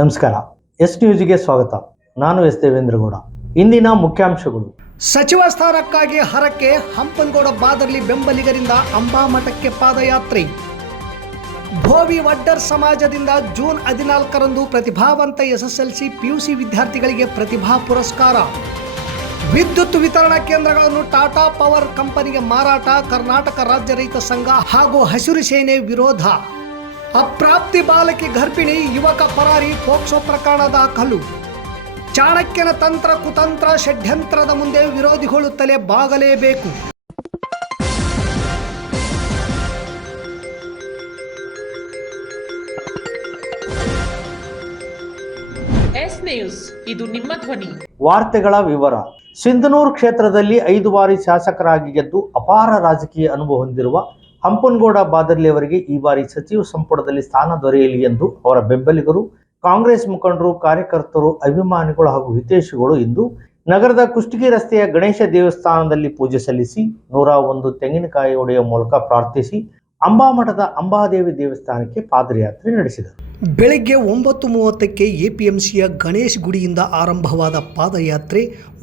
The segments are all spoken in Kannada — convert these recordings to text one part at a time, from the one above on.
ನಮಸ್ಕಾರ. ಎಸ್ ನ್ಯೂಸ್ಗೆ ಸ್ವಾಗತ. ನಾನು ಎಸ್ ದೇವೇಂದ್ರಗೌಡ. ಇಂದಿನ ಮುಖ್ಯಾಂಶಗಳು. ಸಚಿವ ಸ್ಥಾನಕ್ಕಾಗಿ ಹರಕೆ, ಹಂಪನಗೌಡ ಬಾದರ್ಲಿ ಬೆಂಬಲಿಗರಿಂದ ಅಂಬಾಮಠಕ್ಕೆ ಪಾದಯಾತ್ರೆ. ಭೋವಿ ವಡ್ಡರ್ ಸಮಾಜದಿಂದ ಜೂನ್ 14ರಂದು ಪ್ರತಿಭಾವಂತ ಎಸ್ಎಸ್ಎಲ್ಸಿ ಪಿಯುಸಿ ವಿದ್ಯಾರ್ಥಿಗಳಿಗೆ ಪ್ರತಿಭಾ ಪುರಸ್ಕಾರ. ವಿದ್ಯುತ್ ವಿತರಣಾ ಕೇಂದ್ರಗಳನ್ನು ಟಾಟಾ ಪವರ್ ಕಂಪನಿಗೆ ಮಾರಾಟ, ಕರ್ನಾಟಕ ರಾಜ್ಯ ರೈತ ಸಂಘ ಹಾಗೂ ಹಸಿರು ಸೇನೆ ವಿರೋಧ. ಅಪ್ರಾಪ್ತಿ ಬಾಲಕಿ ಗರ್ಭಿಣಿ, ಯುವಕ ಪರಾರಿ, ಪೋಕ್ಸೋ ಪ್ರಕರಣ ದಾಖಲು. ಚಾಣಕ್ಯನ ತಂತ್ರ ಕುತಂತ್ರ ಷಡ್ಯಂತ್ರದ ಮುಂದೆ ವಿರೋಧಿಗಳು ತಲೆ ಬಾಗಲೇಬೇಕು. ಎಸ್ ನ್ಯೂಸ್, ಇದು ನಿಮ್ಮ ಧ್ವನಿ. ವಾರ್ತೆಗಳ ವಿವರ. ಸಿಂಧನೂರು ಕ್ಷೇತ್ರದಲ್ಲಿ 5 ಬಾರಿ ಶಾಸಕರಾಗಿ ಗೆದ್ದು ಅಪಾರ ರಾಜಕೀಯ ಅನುಭವ ಹೊಂದಿರುವ ಹಂಪನಗೌಡ ಬಾದರ್ಲಿ ಅವರಿಗೆ ಈ ಬಾರಿ ಸಚಿವ ಸಂಪುಟದಲ್ಲಿ ಸ್ಥಾನ ದೊರೆಯಲಿ ಎಂದು ಅವರ ಬೆಂಬಲಿಗರು, ಕಾಂಗ್ರೆಸ್ ಮುಖಂಡರು, ಕಾರ್ಯಕರ್ತರು, ಅಭಿಮಾನಿಗಳು ಹಾಗೂ ಹಿತೈಷಿಗಳು ಇಂದು ನಗರದ ಕುಷ್ಟಗಿ ರಸ್ತೆಯ ಗಣೇಶ ದೇವಸ್ಥಾನದಲ್ಲಿ ಪೂಜೆ ಸಲ್ಲಿಸಿ 101 ತೆಂಗಿನಕಾಯಿ ಒಡೆಯುವ ಮೂಲಕ ಪ್ರಾರ್ಥಿಸಿ ಅಂಬಾಮಠದ ಅಂಬಾದೇವಿ ದೇವಸ್ಥಾನಕ್ಕೆ ಪಾದಯಾತ್ರೆ ನಡೆಸಿದರು. ಬೆಳಗ್ಗೆ 9:30ಕ್ಕೆ ಎಪಿಎಂಸಿಯ ಗಣೇಶ್ ಗುಡಿಯಿಂದ ಆರಂಭವಾದ ಪಾದಯಾತ್ರೆ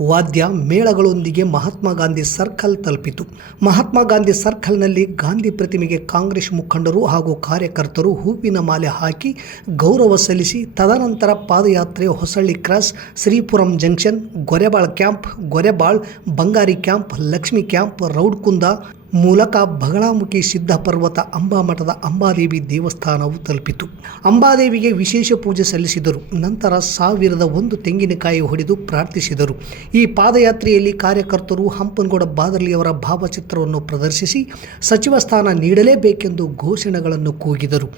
ವಾದ್ಯ ಮೇಳಗಳೊಂದಿಗೆ ಮಹಾತ್ಮ ಗಾಂಧಿ ಸರ್ಕಲ್ ತಲುಪಿತು. ಮಹಾತ್ಮ ಗಾಂಧಿ ಸರ್ಕಲ್ನಲ್ಲಿ ಗಾಂಧಿ ಪ್ರತಿಮೆಗೆ ಕಾಂಗ್ರೆಸ್ ಮುಖಂಡರು ಹಾಗೂ ಕಾರ್ಯಕರ್ತರು ಹೂವಿನ ಮಾಲೆ ಹಾಕಿ ಗೌರವ ಸಲ್ಲಿಸಿ ತದನಂತರ ಪಾದಯಾತ್ರೆ Hosalli cross, Sripuram junction, Gorebal camp, Gorebal, ಬಂಗಾರಿ ಕ್ಯಾಂಪ್, ಲಕ್ಷ್ಮಿ ಕ್ಯಾಂಪ್, ರೌಡ್ಕುಂದ ಮೂಲಕ ಬಗಳಾಮುಖಿ ಸಿದ್ಧ ಪರ್ವತ ಅಂಬಾಮಠದ ಅಂಬಾದೇವಿ ದೇವಸ್ಥಾನವು ತಲುಪಿತು. ಅಂಬಾದೇವಿಗೆ ವಿಶೇಷ ಪೂಜೆ ಸಲ್ಲಿಸಿದರು. ನಂತರ 1001 ತೆಂಗಿನಕಾಯಿ ಹೊಡೆದು ಪ್ರಾರ್ಥಿಸಿದರು. ಈ ಪಾದಯಾತ್ರೆಯಲ್ಲಿ ಕಾರ್ಯಕರ್ತರು ಹಂಪನಗೌಡ ಬಾದರ್ಲಿಯವರ ಭಾವಚಿತ್ರವನ್ನು ಪ್ರದರ್ಶಿಸಿ ಸಚಿವ ಸ್ಥಾನ ನೀಡಲೇಬೇಕೆಂದು ಘೋಷಣೆಗಳನ್ನು ಕೂಗಿದರು.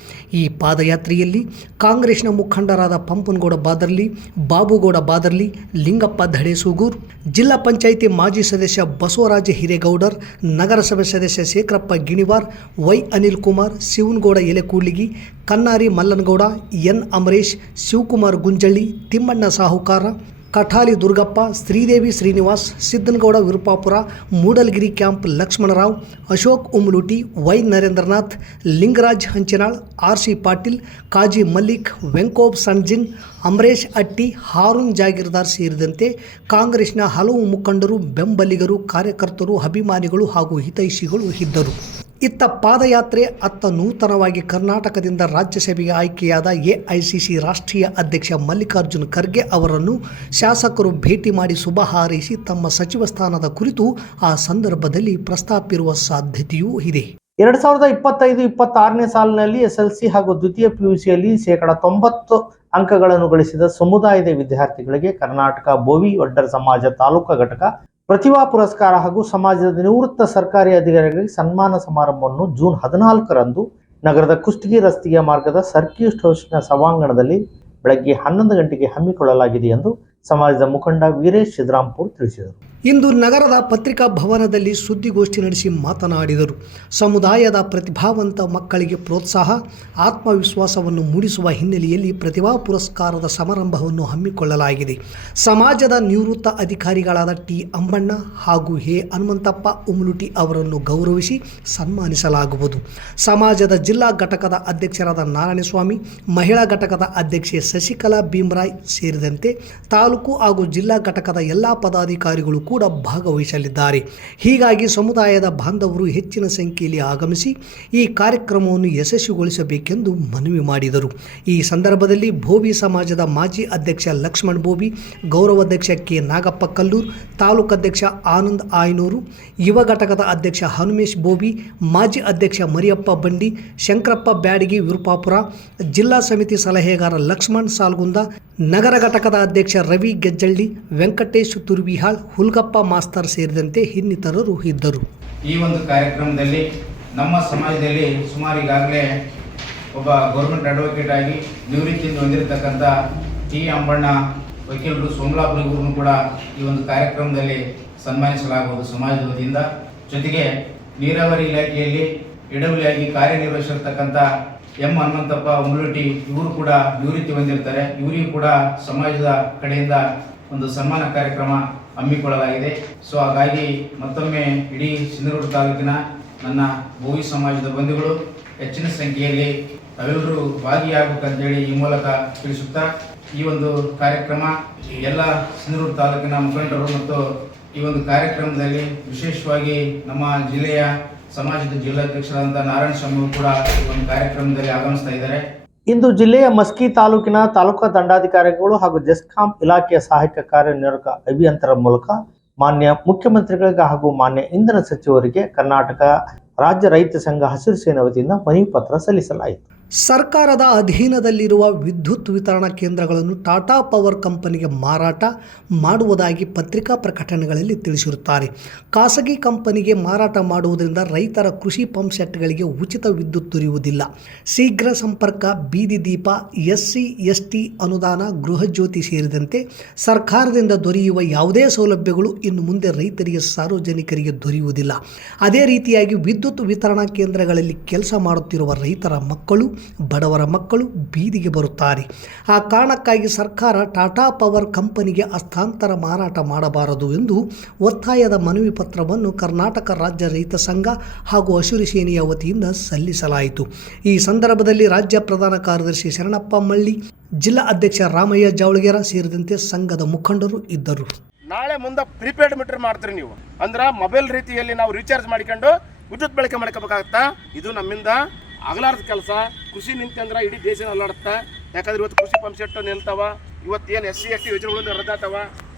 ಈ ಪಾದಯಾತ್ರೆಯಲ್ಲಿ ಕಾಂಗ್ರೆಸ್ನ ಮುಖಂಡರಾದ ಪಂಪನಗೌಡ ಬಾದರ್ಲಿ, ಬಾಬುಗೌಡ ಬಾದರ್ಲಿ, ಲಿಂಗಪ್ಪ ಧಡೇಸೂಗೂರ್, ಜಿಲ್ಲಾ ಪಂಚಾಯಿತಿ ಮಾಜಿ ಸದಸ್ಯ ಬಸವರಾಜ ಹಿರೇಗೌಡರ್, ನಗರಸಭೆ ಸದಸ್ಯ Shekharappa Ginivar, Y Anil Kumar, Shivanagouda Elekudligi, Kannari Mallanagouda, N Amaresh, Shivakumar Gunjalli, Thimmanna Sahukara, Kathali Durgappa, Sridevi Srinivas, Siddanagouda Virupapura, Moodalagiri camp Lakshmanarao, Ashok Umluti, Y Narendranath, Lingaraj Hanchinal, RC Patil, Kaji Mallik, Venkob Sanjin, Amaresh Atti, Haroon jagirdar ಸೇರಿದಂತೆ ಕಾಂಗ್ರೆಸ್ನ ಹಲವು ಮುಖಂಡರು, ಬೆಂಬಲಿಗರು, ಕಾರ್ಯಕರ್ತರು, ಅಭಿಮಾನಿಗಳು ಹಾಗೂ ಹಿತೈಷಿಗಳು ಇದ್ದರು. ಇತ್ತ ಪಾದಯಾತ್ರೆ ಅತ್ತ ನೂತನವಾಗಿ ಕರ್ನಾಟಕದಿಂದ ರಾಜ್ಯಸಭೆಗೆ ಆಯ್ಕೆಯಾದ AICC ರಾಷ್ಟ್ರೀಯ ಅಧ್ಯಕ್ಷ ಮಲ್ಲಿಕಾರ್ಜುನ್ ಖರ್ಗೆ ಅವರನ್ನು ಶಾಸಕರು ಭೇಟಿ ಮಾಡಿ ಶುಭ ಹಾರೈಸಿ ತಮ್ಮ ಸಚಿವ ಸ್ಥಾನದ ಕುರಿತು ಆ ಸಂದರ್ಭದಲ್ಲಿ ಪ್ರಸ್ತಾಪಿರುವ ಸಾಧ್ಯತೆಯೂ ಇದೆ. 2025-26ನೇ ಸಾಲಿನಲ್ಲಿ SLC ಹಾಗೂ ದ್ವಿತೀಯ PUCಯಲ್ಲಿ 90% ಅಂಕಗಳನ್ನು ಗಳಿಸಿದ ಸಮುದಾಯದ ವಿದ್ಯಾರ್ಥಿಗಳಿಗೆ ಕರ್ನಾಟಕ ಭೋವಿ ವಡ್ಡರ್ ಸಮಾಜ ತಾಲೂಕಾ ಘಟಕ ಪ್ರತಿಭಾ ಪುರಸ್ಕಾರ ಹಾಗೂ ಸಮಾಜದ ನಿವೃತ್ತ ಸರ್ಕಾರಿ ಅಧಿಕಾರಿಗಳಿಗೆ ಸನ್ಮಾನ ಸಮಾರಂಭವನ್ನು ಜೂನ್ 14ರಂದು ನಗರದ ಕುಷ್ಟಗಿ ರಸ್ತೆಯ ಮಾರ್ಗದ ಸರ್ಕ್ಯೂಟ್ ಹೌಸ್ನ ಸಭಾಂಗಣದಲ್ಲಿ ಬೆಳಗ್ಗೆ 11 ಗಂಟೆಗೆ ಹಮ್ಮಿಕೊಳ್ಳಲಾಗಿದೆ ಎಂದು ಸಮಾಜದ ಮುಖಂಡ ವೀರೇಶ್ ಸಿದ್ರಾಂಪುರ್ ತಿಳಿಸಿದರು. ಇಂದು ನಗರದ ಪತ್ರಿಕಾ ಭವನದಲ್ಲಿ ಸುದ್ದಿಗೋಷ್ಠಿ ನಡೆಸಿ ಮಾತನಾಡಿದರು. ಸಮುದಾಯದ ಪ್ರತಿಭಾವಂತ ಮಕ್ಕಳಿಗೆ ಪ್ರೋತ್ಸಾಹ, ಆತ್ಮವಿಶ್ವಾಸವನ್ನು ಮೂಡಿಸುವ ಹಿನ್ನೆಲೆಯಲ್ಲಿ ಪ್ರತಿಭಾ ಪುರಸ್ಕಾರದ ಸಮಾರಂಭವನ್ನು ಹಮ್ಮಿಕೊಳ್ಳಲಾಗಿದೆ. ಸಮಾಜದ ನಿವೃತ್ತ ಅಧಿಕಾರಿಗಳಾದ T ಅಂಬಣ್ಣ ಹಾಗೂ ಹನುಮಂತಪ್ಪ ಉಮ್ಲುಟಿ ಅವರನ್ನು ಗೌರವಿಸಿ ಸನ್ಮಾನಿಸಲಾಗುವುದು. ಸಮಾಜದ ಜಿಲ್ಲಾ ಘಟಕದ ಅಧ್ಯಕ್ಷರಾದ ನಾರಾಯಣಸ್ವಾಮಿ, ಮಹಿಳಾ ಘಟಕದ ಅಧ್ಯಕ್ಷೆ ಶಶಿಕಲಾ ಭೀಮರಾಯ್ ಸೇರಿದಂತೆ ತಾಲೂಕು ಹಾಗೂ ಜಿಲ್ಲಾ ಘಟಕದ ಎಲ್ಲ ಪದಾಧಿಕಾರಿಗಳು ಕೂಡ ಭಾಗವಹಿಸಲಿದ್ದಾರೆ. ಹೀಗಾಗಿ ಸಮುದಾಯದ ಬಾಂಧವರು ಹೆಚ್ಚಿನ ಸಂಖ್ಯೆಯಲ್ಲಿ ಆಗಮಿಸಿ ಈ ಕಾರ್ಯಕ್ರಮವನ್ನು ಯಶಸ್ವಿಗೊಳಿಸಬೇಕೆಂದು ಮನವಿ ಮಾಡಿದರು. ಈ ಸಂದರ್ಭದಲ್ಲಿ ಭೋವಿ ಸಮಾಜದ ಮಾಜಿ ಅಧ್ಯಕ್ಷ ಲಕ್ಷ್ಮಣ್ ಬೋವಿ, ಗೌರವಾಧ್ಯಕ್ಷ K ನಾಗಪ್ಪ ಕಲ್ಲೂರ್, ತಾಲೂಕಾಧ್ಯಕ್ಷ ಆನಂದ್ ಆಯ್ನೂರು, ಯುವ ಘಟಕದ ಅಧ್ಯಕ್ಷ ಹನುಮೇಶ್ ಬೋವಿ, ಮಾಜಿ ಅಧ್ಯಕ್ಷ ಮರಿಯಪ್ಪ ಬಂಡಿ, ಶಂಕರಪ್ಪ ಬ್ಯಾಡಗಿ ವಿರುಪಾಪುರ, ಜಿಲ್ಲಾ ಸಮಿತಿ ಸಲಹೆಗಾರ ಲಕ್ಷ್ಮಣ್ ಸಾಲ್ಗುಂದ, ನಗರ ಘಟಕದ ಅಧ್ಯಕ್ಷ ರವಿ ಗೆಜ್ಜಳ್ಳಿ, ವೆಂಕಟೇಶ್ ತುರ್ವಿಹಾಳ್, ಹುಲ್ಗಪ್ಪ ಮಾಸ್ತರ್ ಸೇರಿದಂತೆ ಇನ್ನಿತರರು ಇದ್ದರು. ಈ ಒಂದು ಕಾರ್ಯಕ್ರಮದಲ್ಲಿ ನಮ್ಮ ಸಮಾಜದಲ್ಲಿ ಸುಮಾರು ಈಗಾಗಲೇ ಒಬ್ಬ ಗೌರ್ಮೆಂಟ್ ಅಡ್ವೊಕೇಟ್ ಆಗಿ ನಿವೃತ್ತಿಯಿಂದ ಹೊಂದಿರತಕ್ಕಂಥ T ಅಂಬಣ್ಣ ವಕೀಲರು ಸೋಮಲಾಪುರಿಗೂ ಕೂಡ ಈ ಒಂದು ಕಾರ್ಯಕ್ರಮದಲ್ಲಿ ಸನ್ಮಾನಿಸಲಾಗುವುದು ಸಮಾಜದ ವತಿಯಿಂದ. ಜೊತೆಗೆ ನೀರಾವರಿ ಇಲಾಖೆಯಲ್ಲಿ ಎಡವಲಿಯಾಗಿ ಕಾರ್ಯನಿರ್ವಹಿಸಿರ್ತಕ್ಕಂಥ M ಹನುಮಂತಪ್ಪ ಉಮ್ಲುಟಿ ಇವರು ಕೂಡ ನಿವೃತ್ತಿ ಹೊಂದಿರ್ತಾರೆ. ಇವರಿಗೂ ಕೂಡ ಸಮಾಜದ ಕಡೆಯಿಂದ ಒಂದು ಸನ್ಮಾನ ಕಾರ್ಯಕ್ರಮ ಹಮ್ಮಿಕೊಳ್ಳಲಾಗಿದೆ. ಸೊ ಹಾಗಾಗಿ ಮತ್ತೊಮ್ಮೆ ಇಡೀ ಸಿಂಧನೂರು ತಾಲೂಕಿನ ನನ್ನ ಭೋವಿ ಸಮಾಜದ ಬಂಧುಗಳು ಹೆಚ್ಚಿನ ಸಂಖ್ಯೆಯಲ್ಲಿ ತಾವೆಲ್ಲರೂ ಭಾಗಿಯಾಗಬೇಕಂತೇಳಿ ಈ ಮೂಲಕ ತಿಳಿಸುತ್ತಾ ಈ ಒಂದು ಕಾರ್ಯಕ್ರಮ ಎಲ್ಲ ಸಿಂಧನೂರು ತಾಲೂಕಿನ ಮುಖಂಡರು ಮತ್ತು ಈ ಒಂದು ಕಾರ್ಯಕ್ರಮದಲ್ಲಿ ವಿಶೇಷವಾಗಿ ನಮ್ಮ ಜಿಲ್ಲೆಯ ಸಮಾಜದ ಜಿಲ್ಲಾಧ್ಯಕ್ಷರಾದಂಥ ನಾರಾಯಣ ಸ್ವಾಮಿ ಕೂಡ ಈ ಒಂದು ಕಾರ್ಯಕ್ರಮದಲ್ಲಿ ಆಗಮಿಸ್ತಾ ಇದ್ದಾರೆ. ಇಂದು ಜಿಲ್ಲೆಯ ಮಸ್ಕಿ ತಾಲೂಕಿನ ತಾಲೂಕಾ ದಂಡಾಧಿಕಾರಿಗಳು ಹಾಗೂ ಜೆಸ್ಕಾಂ ಇಲಾಖೆಯ ಸಹಾಯಕ ಕಾರ್ಯನಿರ್ವಾಹಕ ಅಭಿಯಂತರ ಮೂಲಕ ಮಾನ್ಯ ಮುಖ್ಯಮಂತ್ರಿಗಳಿಗೆ ಹಾಗೂ ಮಾನ್ಯ ಇಂಧನ ಸಚಿವರಿಗೆ ಕರ್ನಾಟಕ ರಾಜ್ಯ ರೈತ ಸಂಘ ಹಸಿರು ಸೇನೆ ವತಿಯಿಂದ ಮನವಿ ಪತ್ರ ಸಲ್ಲಿಸಲಾಯಿತು. ಸರ್ಕಾರದ ಅಧೀನದಲ್ಲಿರುವ ವಿದ್ಯುತ್ ವಿತರಣಾ ಕೇಂದ್ರಗಳನ್ನು ಟಾಟಾ ಪವರ್ ಕಂಪನಿಗೆ ಮಾರಾಟ ಮಾಡುವುದಾಗಿ ಪತ್ರಿಕಾ ಪ್ರಕಟಣೆಗಳಲ್ಲಿ ತಿಳಿಸಿರುತ್ತಾರೆ. ಖಾಸಗಿ ಕಂಪನಿಗೆ ಮಾರಾಟ ಮಾಡುವುದರಿಂದ ರೈತರ ಕೃಷಿ ಪಂಪ್ ಸೆಟ್ಗಳಿಗೆ ಉಚಿತ ವಿದ್ಯುತ್ ದೊರೆಯುವುದಿಲ್ಲ. ಶೀಘ್ರ ಸಂಪರ್ಕ, ಬೀದಿ ದೀಪ, SC/ST ಅನುದಾನ, ಗೃಹಜ್ಯೋತಿ ಸೇರಿದಂತೆ ಸರ್ಕಾರದಿಂದ ದೊರೆಯುವ ಯಾವುದೇ ಸೌಲಭ್ಯಗಳು ಇನ್ನು ಮುಂದೆ ರೈತರಿಗೆ, ಸಾರ್ವಜನಿಕರಿಗೆ ದೊರೆಯುವುದಿಲ್ಲ. ಅದೇ ರೀತಿಯಾಗಿ ವಿದ್ಯುತ್ ವಿತರಣಾ ಕೇಂದ್ರಗಳಲ್ಲಿ ಕೆಲಸ ಮಾಡುತ್ತಿರುವ ರೈತರ ಮಕ್ಕಳು, ಬಡವರ ಮಕ್ಕಳು ಬೀದಿಗೆ ಬರುತ್ತಾರೆ. ಆ ಕಾರಣಕ್ಕಾಗಿ ಸರ್ಕಾರ ಟಾಟಾ ಪವರ್ ಕಂಪನಿಗೆ ಹಸ್ತಾಂತರ ಮಾರಾಟ ಮಾಡಬಾರದು ಎಂದು ಒತ್ತಾಯದ ಮನವಿ ಪತ್ರವನ್ನು ಕರ್ನಾಟಕ ರಾಜ್ಯ ರೈತ ಸಂಘ ಹಾಗೂ ಹಸಿರು ಸೇನೆಯ ವತಿಯಿಂದ ಸಲ್ಲಿಸಲಾಯಿತು. ಈ ಸಂದರ್ಭದಲ್ಲಿ ರಾಜ್ಯ ಪ್ರಧಾನ ಕಾರ್ಯದರ್ಶಿ ಶರಣಪ್ಪ ಮಳ್ಳಿ, ಜಿಲ್ಲಾ ಅಧ್ಯಕ್ಷ ರಾಮಯ್ಯ ಜಾವಳಗೇರ ಸೇರಿದಂತೆ ಸಂಘದ ಮುಖಂಡರು ಇದ್ದರು. ನಾಳೆ ಮುಂದೆ ಪ್ರೀಪೇಡ್ ಮೀಟರ್ ಮಾಡ್ತೀರಿ ನೀವು ಅಂದ್ರೆ ಮೊಬೈಲ್ ರೀತಿಯಲ್ಲಿ ನಾವು ರೀಚಾರ್ಜ್ ಮಾಡಿಕೊಂಡು ವಿದ್ಯುತ್ ಬಳಕೆ ಮಾಡ್ಕೋಬೇಕಾಗತ್ತಾ? ಇದು ನಮ್ಮಿಂದ ಆಗಲಾರ್ದ ಕೆಲಸ. ಕೃಷಿ ನಿಂತಂದ್ರೆ ಇಡೀ ದೇಶನ ಅಲ್ಲಾಡುತ್ತೆ. ಯಾಕಂದ್ರೆ ಇವತ್ತು ಕೃಷಿ ಪಂಪ್ ಸೆಟ್ ನಿಲ್ತಾವ, ಇವತ್ತೇನು SC/ST ಯೋಜನೆಗಳಿಂದ ರದ್ದಾಗ್ತಾವ,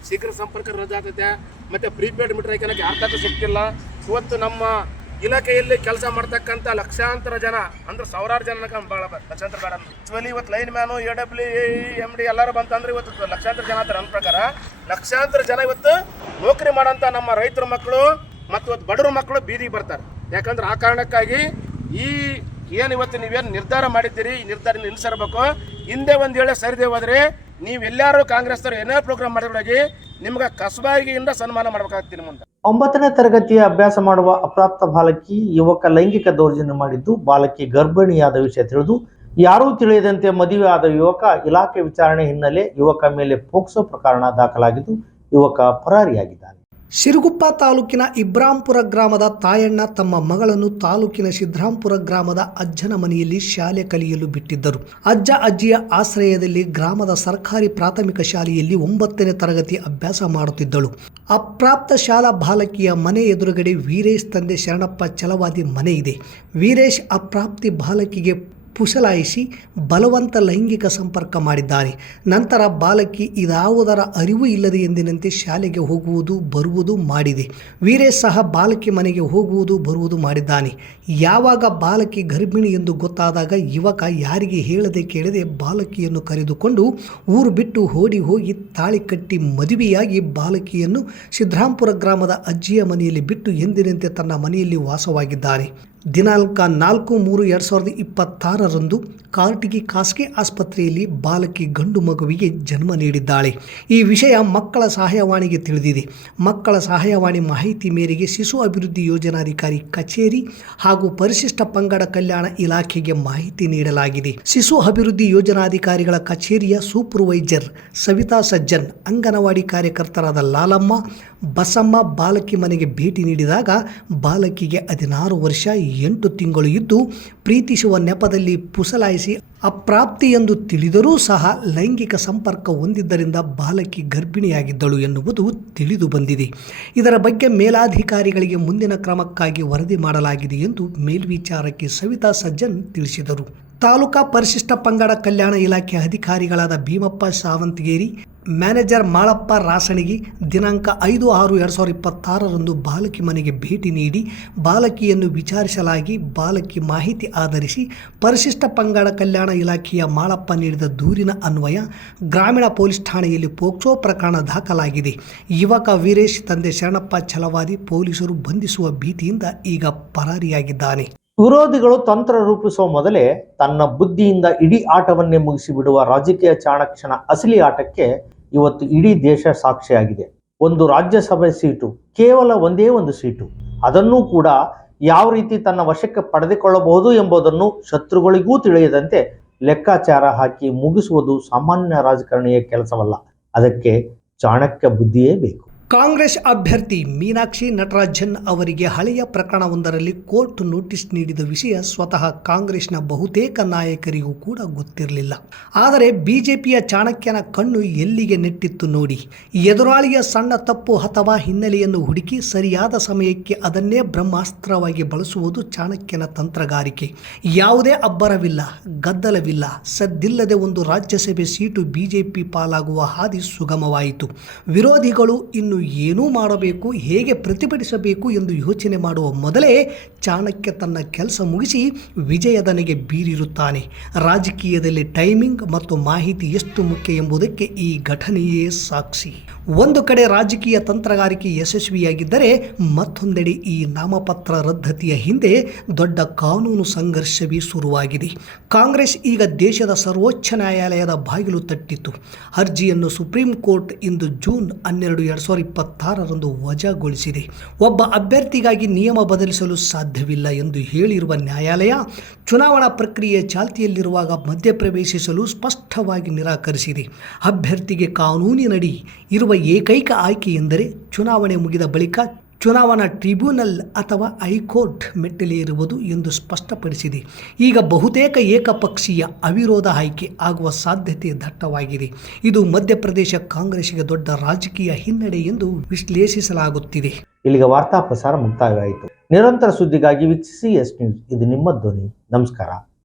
ಶೀಘ್ರ ಸಂಪರ್ಕ ರದ್ದಾಗ್ತೈತೆ, ಮತ್ತು ಪ್ರೀಪೇಡ್ ಮೀಟರ್ ಹಾಕೋಕ್ಕೆ ಯಾರ್ದಾಗೂ ಸಿಗ್ತಿಲ್ಲ. ಇವತ್ತು ನಮ್ಮ ಇಲಾಖೆಯಲ್ಲಿ ಕೆಲಸ ಮಾಡ್ತಕ್ಕಂಥ ಲಕ್ಷಾಂತರ ಜನ ಅಂದ್ರೆ ಸಾವಿರಾರು ಜನ ಭಾಳ ಲಕ್ಷಾಂತರ ಬೇಡ ಆಕ್ಚುಲಿ ಇವತ್ತು ಲೈನ್ ಮ್ಯಾನು, AWE, MD ಎಲ್ಲರೂ ಬಂತಂದ್ರೆ ಇವತ್ತು ಲಕ್ಷಾಂತರ ಜನ ಅಂತಾರೆ. ನನ್ನ ಪ್ರಕಾರ ಲಕ್ಷಾಂತರ ಜನ ಇವತ್ತು ನೌಕರಿ ಮಾಡೋಂಥ ನಮ್ಮ ರೈತರ ಮಕ್ಕಳು ಮತ್ತು ಇವತ್ತು ಬಡವ್ರ ಮಕ್ಕಳು ಬೀದಿಗೆ ಬರ್ತಾರೆ. ಯಾಕಂದ್ರೆ ಆ ಕಾರಣಕ್ಕಾಗಿ ಈ ಏನು ಇವತ್ತು ನೀವೇನು ನಿರ್ಧಾರ ಮಾಡಿದ್ದೀರಿ, ಈ ನಿರ್ಧಾರ ನಿಲ್ಲಿಸಿರ್ಬೇಕು. ಹಿಂದೆ ಒಂದು ವೇಳೆ ಸರಿದೇ ಹೋದರೆ ನೀವೆಲ್ಲರೂ ಕಾಂಗ್ರೆಸ್ನವ್ರು ಏನೇ ಪ್ರೋಗ್ರಾಮ್ ಮಾಡಿದ್ರಾಗಿ ನಿಮ್ಗೆ ಕಸಬಾಗಿಯಿಂದ ಸನ್ಮಾನ ಮಾಡಬೇಕಾಗ್ತೀನಿ. ಮುಂದೆ 9ನೇ ತರಗತಿಯ ಅಭ್ಯಾಸ ಮಾಡುವ ಅಪ್ರಾಪ್ತ ಬಾಲಕಿ ಯುವಕ ಲೈಂಗಿಕ ದೌರ್ಜನ್ಯ ಮಾಡಿದ್ದು ಬಾಲಕಿ ಗರ್ಭಿಣಿಯಾದ ವಿಷಯ ತಿಳಿದು ಯಾರೂ ತಿಳಿಯದಂತೆ ಮದುವೆ ಆದ ಯುವಕ. ಇಲಾಖೆ ವಿಚಾರಣೆ ಹಿನ್ನೆಲೆ ಯುವಕ ಮೇಲೆ ಪೋಕ್ಸೋ ಪ್ರಕರಣ ದಾಖಲಾಗಿದ್ದು ಯುವಕ ಪರಾರಿಯಾಗಿದ್ದಾನೆ. ಸಿರುಗುಪ್ಪ ತಾಲೂಕಿನ ಇಬ್ರಾಂಪುರ ಗ್ರಾಮದ ತಾಯಣ್ಣ ತಮ್ಮ ಮಗಳನ್ನು ತಾಲೂಕಿನ ಸಿದ್ರಾಂಪುರ ಗ್ರಾಮದ ಅಜ್ಜನ ಮನೆಯಲ್ಲಿ ಶಾಲೆ ಕಲಿಯಲು ಬಿಟ್ಟಿದ್ದರು. ಅಜ್ಜ ಅಜ್ಜಿಯ ಆಶ್ರಯದಲ್ಲಿ ಗ್ರಾಮದ ಸರ್ಕಾರಿ ಪ್ರಾಥಮಿಕ ಶಾಲೆಯಲ್ಲಿ 9ನೇ ತರಗತಿ ಅಭ್ಯಾಸ ಮಾಡುತ್ತಿದ್ದಳು. ಅಪ್ರಾಪ್ತ ಶಾಲಾ ಬಾಲಕಿಯ ಮನೆ ಎದುರುಗಡೆ ವೀರೇಶ್ ತಂದೆ ಶರಣಪ್ಪ ಛಲವಾದಿ ಮನೆ ಇದೆ. ವೀರೇಶ್ ಅಪ್ರಾಪ್ತಿ ಬಾಲಕಿಗೆ ಪುಸಲಾಯಿಸಿ ಬಲವಂತ ಲೈಂಗಿಕ ಸಂಪರ್ಕ ಮಾಡಿದ್ದಾರೆ. ನಂತರ ಬಾಲಕಿ ಇದಾವುದರ ಅರಿವು ಇಲ್ಲದೆ ಎಂದಿನಂತೆ ಶಾಲೆಗೆ ಹೋಗುವುದು ಬರುವುದು ಮಾಡಿದೆ. ವೀರೇಶ್ ಸಹ ಬಾಲಕಿ ಮನೆಗೆ ಹೋಗುವುದು ಬರುವುದು ಮಾಡಿದ್ದಾನೆ. ಯಾವಾಗ ಬಾಲಕಿ ಗರ್ಭಿಣಿ ಎಂದು ಗೊತ್ತಾದಾಗ ಯುವಕ ಯಾರಿಗೆ ಹೇಳದೆ ಕೇಳದೆ ಬಾಲಕಿಯನ್ನು ಕರೆದುಕೊಂಡು ಊರು ಬಿಟ್ಟು ಓಡಿ ಹೋಗಿ ತಾಳಿ ಕಟ್ಟಿ ಮದುವೆಯಾಗಿ ಬಾಲಕಿಯನ್ನು ಸಿದ್ರಾಂಪುರ ಗ್ರಾಮದ ಅಜ್ಜಿಯ ಮನೆಯಲ್ಲಿ ಬಿಟ್ಟು ಎಂದಿನಂತೆ ತನ್ನ ಮನೆಯಲ್ಲಿ ವಾಸವಾಗಿದ್ದಾನೆ. ದಿನಾಂಕ 4/3/2026 ಕಾರ್ಟಿಗಿ ಖಾಸಗಿ ಆಸ್ಪತ್ರೆಯಲ್ಲಿ ಬಾಲಕಿ ಗಂಡು ಮಗುವಿಗೆ ಜನ್ಮ ನೀಡಿದ್ದಾಳೆ. ಈ ವಿಷಯ ಮಕ್ಕಳ ಸಹಾಯವಾಣಿಗೆ ತಿಳಿದಿದೆ. ಮಕ್ಕಳ ಸಹಾಯವಾಣಿ ಮಾಹಿತಿ ಮೇರೆಗೆ ಶಿಶು ಅಭಿವೃದ್ಧಿ ಯೋಜನಾಧಿಕಾರಿ ಕಚೇರಿ ಹಾಗೂ ಪರಿಶಿಷ್ಟ ಪಂಗಡ ಕಲ್ಯಾಣ ಇಲಾಖೆಗೆ ಮಾಹಿತಿ ನೀಡಲಾಗಿದೆ. ಶಿಶು ಅಭಿವೃದ್ಧಿ ಯೋಜನಾಧಿಕಾರಿಗಳ ಕಚೇರಿಯ ಸೂಪರ್ವೈಸರ್ ಸವಿತಾ ಸಜ್ಜನ್, ಅಂಗನವಾಡಿ ಕಾರ್ಯಕರ್ತರಾದ ಲಾಲಮ್ಮ, ಬಸಮ್ಮ ಬಾಲಕಿ ಮನೆಗೆ ಭೇಟಿ ನೀಡಿದಾಗ ಬಾಲಕಿಗೆ 16 ವರ್ಷ 8 ತಿಂಗಳು ಇದ್ದು ಪ್ರೀತಿಸುವ ನೆಪದಲ್ಲಿ ಪುಸಲಾಯಿಸಿ ಅಪ್ರಾಪ್ತಿ ಎಂದು ತಿಳಿದರೂ ಸಹ ಲೈಂಗಿಕ ಸಂಪರ್ಕ ಹೊಂದಿದ್ದರಿಂದ ಬಾಲಕಿ ಗರ್ಭಿಣಿಯಾಗಿದ್ದಳು ಎನ್ನುವುದು ತಿಳಿದು ಬಂದಿದೆ. ಇದರ ಬಗ್ಗೆ ಮೇಲಾಧಿಕಾರಿಗಳಿಗೆ ಮುಂದಿನ ಕ್ರಮಕ್ಕಾಗಿ ವರದಿ ಮಾಡಲಾಗಿದೆ ಎಂದು ಮೇಲ್ವಿಚಾರಕ್ಕೆ ಸವಿತಾ ಸಜ್ಜನ್ ತಿಳಿಸಿದರು. ತಾಲೂಕಾ ಪರಿಶಿಷ್ಟ ಪಂಗಡ ಕಲ್ಯಾಣ ಇಲಾಖೆ ಅಧಿಕಾರಿಗಳಾದ ಭೀಮಪ್ಪ ಸಾವಂತಗೇರಿ, ಮ್ಯಾನೇಜರ್ ಮಾಳಪ್ಪ ರಾಸಣಿಗಿ ದಿನಾಂಕ 5/6/2026 ಬಾಲಕಿ ಮನೆಗೆ ಭೇಟಿ ನೀಡಿ ಬಾಲಕಿಯನ್ನು ವಿಚಾರಿಸಲಾಗಿ ಬಾಲಕಿ ಮಾಹಿತಿ ಆಧರಿಸಿ ಪರಿಶಿಷ್ಟ ಪಂಗಡ ಕಲ್ಯಾಣ ಇಲಾಖೆಯ ಮಾಳಪ್ಪ ನೀಡಿದ ದೂರಿನ ಅನ್ವಯ ಗ್ರಾಮೀಣ ಪೊಲೀಸ್ ಠಾಣೆಯಲ್ಲಿ ಪೋಕ್ಸೋ ಪ್ರಕರಣ ದಾಖಲಾಗಿದೆ. ಯುವಕ ವೀರೇಶ್ ತಂದೆ ಶರಣಪ್ಪ ಛಲವಾದಿ ಪೊಲೀಸರು ಬಂಧಿಸುವ ಭೀತಿಯಿಂದ ಈಗ ಪರಾರಿಯಾಗಿದ್ದಾನೆ. ವಿರೋಧಿಗಳು ತಂತ್ರ ರೂಪಿಸುವ ಮೊದಲೇ ತನ್ನ ಬುದ್ಧಿಯಿಂದ ಇಡೀ ಆಟವನ್ನೇ ಮುಗಿಸಿಬಿಡುವ ರಾಜಕೀಯ ಚಾಣಕ್ಷನ ಅಸಲಿ ಆಟಕ್ಕೆ ಇವತ್ತು ಇಡೀ ದೇಶ ಸಾಕ್ಷಿಯಾಗಿದೆ. ಒಂದು ರಾಜ್ಯಸಭೆ ಸೀಟು, ಕೇವಲ ಒಂದೇ ಒಂದು ಸೀಟು, ಅದನ್ನೂ ಕೂಡ ಯಾವ ರೀತಿ ತನ್ನ ವಶಕ್ಕೆ ಪಡೆದುಕೊಳ್ಳಬಹುದು ಎಂಬುದನ್ನು ಶತ್ರುಗಳಿಗೂ ತಿಳಿಯದಂತೆ ಲೆಕ್ಕಾಚಾರ ಹಾಕಿ ಮುಗಿಸುವುದು ಸಾಮಾನ್ಯ ರಾಜಕಾರಣಿಯ ಕೆಲಸವಲ್ಲ. ಅದಕ್ಕೆ ಚಾಣಕ್ಯ ಬುದ್ಧಿಯೇ ಬೇಕು. ಕಾಂಗ್ರೆಸ್ ಅಭ್ಯರ್ಥಿ ಮೀನಾಕ್ಷಿ ನಟರಾಜನ್ ಅವರಿಗೆ ಹಳೆಯ ಪ್ರಕರಣವೊಂದರಲ್ಲಿ ಕೋರ್ಟ್ ನೋಟಿಸ್ ನೀಡಿದ ವಿಷಯ ಸ್ವತಃ ಕಾಂಗ್ರೆಸ್ನ ಬಹುತೇಕ ನಾಯಕರಿಗೂ ಕೂಡ ಗೊತ್ತಿರಲಿಲ್ಲ. ಆದರೆ ಬಿಜೆಪಿಯ ಚಾಣಕ್ಯನ ಕಣ್ಣು ಎಲ್ಲಿಗೆ ನೆಟ್ಟಿತ್ತು ನೋಡಿ. ಎದುರಾಳಿಯ ಸಣ್ಣ ತಪ್ಪು ಅಥವಾ ಹಿನ್ನೆಲೆಯನ್ನು ಹುಡುಕಿ ಸರಿಯಾದ ಸಮಯಕ್ಕೆ ಅದನ್ನೇ ಬ್ರಹ್ಮಾಸ್ತ್ರವಾಗಿ ಬಳಸುವುದು ಚಾಣಕ್ಯನ ತಂತ್ರಗಾರಿಕೆ. ಯಾವುದೇ ಅಬ್ಬರವಿಲ್ಲ, ಗದ್ದಲವಿಲ್ಲ, ಸದ್ದಿಲ್ಲದೆ ಒಂದು ರಾಜ್ಯಸಭೆ ಸೀಟು ಬಿಜೆಪಿ ಪಾಲಾಗುವ ಹಾದಿ ಸುಗಮವಾಯಿತು. ವಿರೋಧಿಗಳು ಇನ್ನು ಏನೂ ಮಾಡಬೇಕು, ಹೇಗೆ ಪ್ರತಿಭಟಿಸಬೇಕು ಎಂದು ಯೋಚನೆ ಮಾಡುವ ಮೊದಲೇ ಚಾಣಕ್ಯ ತನ್ನ ಕೆಲಸ ಮುಗಿಸಿ ವಿಜಯದನೆಗೆ ಬೀರಿರುತ್ತಾನೆ. ರಾಜಕೀಯದಲ್ಲಿ ಟೈಮಿಂಗ್ ಮತ್ತು ಮಾಹಿತಿ ಎಷ್ಟು ಮುಖ್ಯ ಎಂಬುದಕ್ಕೆ ಈ ಘಟನೆಯೇ ಸಾಕ್ಷಿ. ಒಂದು ಕಡೆ ರಾಜಕೀಯ ತಂತ್ರಗಾರಿಕೆ ಯಶಸ್ವಿಯಾಗಿದ್ದರೆ ಮತ್ತೊಂದೆಡೆ ಈ ನಾಮಪತ್ರ ರದ್ದತಿಯ ಹಿಂದೆ ದೊಡ್ಡ ಕಾನೂನು ಸಂಘರ್ಷವೇ ಶುರುವಾಗಿದೆ. ಕಾಂಗ್ರೆಸ್ ಈಗ ದೇಶದ ಸರ್ವೋಚ್ಚ ನ್ಯಾಯಾಲಯದ ಬಾಗಿಲು ತಟ್ಟಿತು. ಅರ್ಜಿಯನ್ನು ಸುಪ್ರೀಂ ಕೋರ್ಟ್ ಇಂದು ಜೂನ್ 12, 2026 ವಜಾಗೊಳಿಸಿದೆ. ಒಬ್ಬ ಅಭ್ಯರ್ಥಿಗಾಗಿ ನಿಯಮ ಬದಲಿಸಲು ಸಾಧ್ಯವಿಲ್ಲ ಎಂದು ಹೇಳಿರುವ ನ್ಯಾಯಾಲಯ ಚುನಾವಣಾ ಪ್ರಕ್ರಿಯೆ ಚಾಲ್ತಿಯಲ್ಲಿರುವಾಗ ಮಧ್ಯಪ್ರವೇಶಿಸಲು ಸ್ಪಷ್ಟವಾಗಿ ನಿರಾಕರಿಸಿದೆ. ಅಭ್ಯರ್ಥಿಗೆ ಕಾನೂನಿನಡಿ ಇರುವ ಏಕೈಕ ಆಯ್ಕೆ ಎಂದರೆ ಚುನಾವಣೆ ಮುಗಿದ ಬಳಿಕ ಚುನಾವಣಾ ಟ್ರಿಬ್ಯುನಲ್ ಅಥವಾ ಹೈಕೋರ್ಟ್ ಮೆಟ್ಟಿಲೇರುವುದು ಎಂದು ಸ್ಪಷ್ಟಪಡಿಸಿದೆ. ಈಗ ಬಹುತೇಕ ಏಕಪಕ್ಷೀಯ ಅವಿರೋಧ ಆಯ್ಕೆ ಆಗುವ ಸಾಧ್ಯತೆ ದಟ್ಟವಾಗಿದೆ. ಇದು ಮಧ್ಯಪ್ರದೇಶ ಕಾಂಗ್ರೆಸ್ಗೆ ದೊಡ್ಡ ರಾಜಕೀಯ ಹಿನ್ನಡೆ ಎಂದು ವಿಶ್ಲೇಷಿಸಲಾಗುತ್ತಿದೆ. ಇಲ್ಲಿಗೆ ವಾರ್ತಾ ಪ್ರಸಾರ ಮುಕ್ತಾಯವಾಯಿತು. ನಿರಂತರ ಸುದ್ದಿಗಾಗಿ ವೀಕ್ಷಿಸಿ ಎಸ್ ನ್ಯೂಸ್. ಇದು ನಿಮ್ಮ ಧ್ವನಿ. ನಮಸ್ಕಾರ.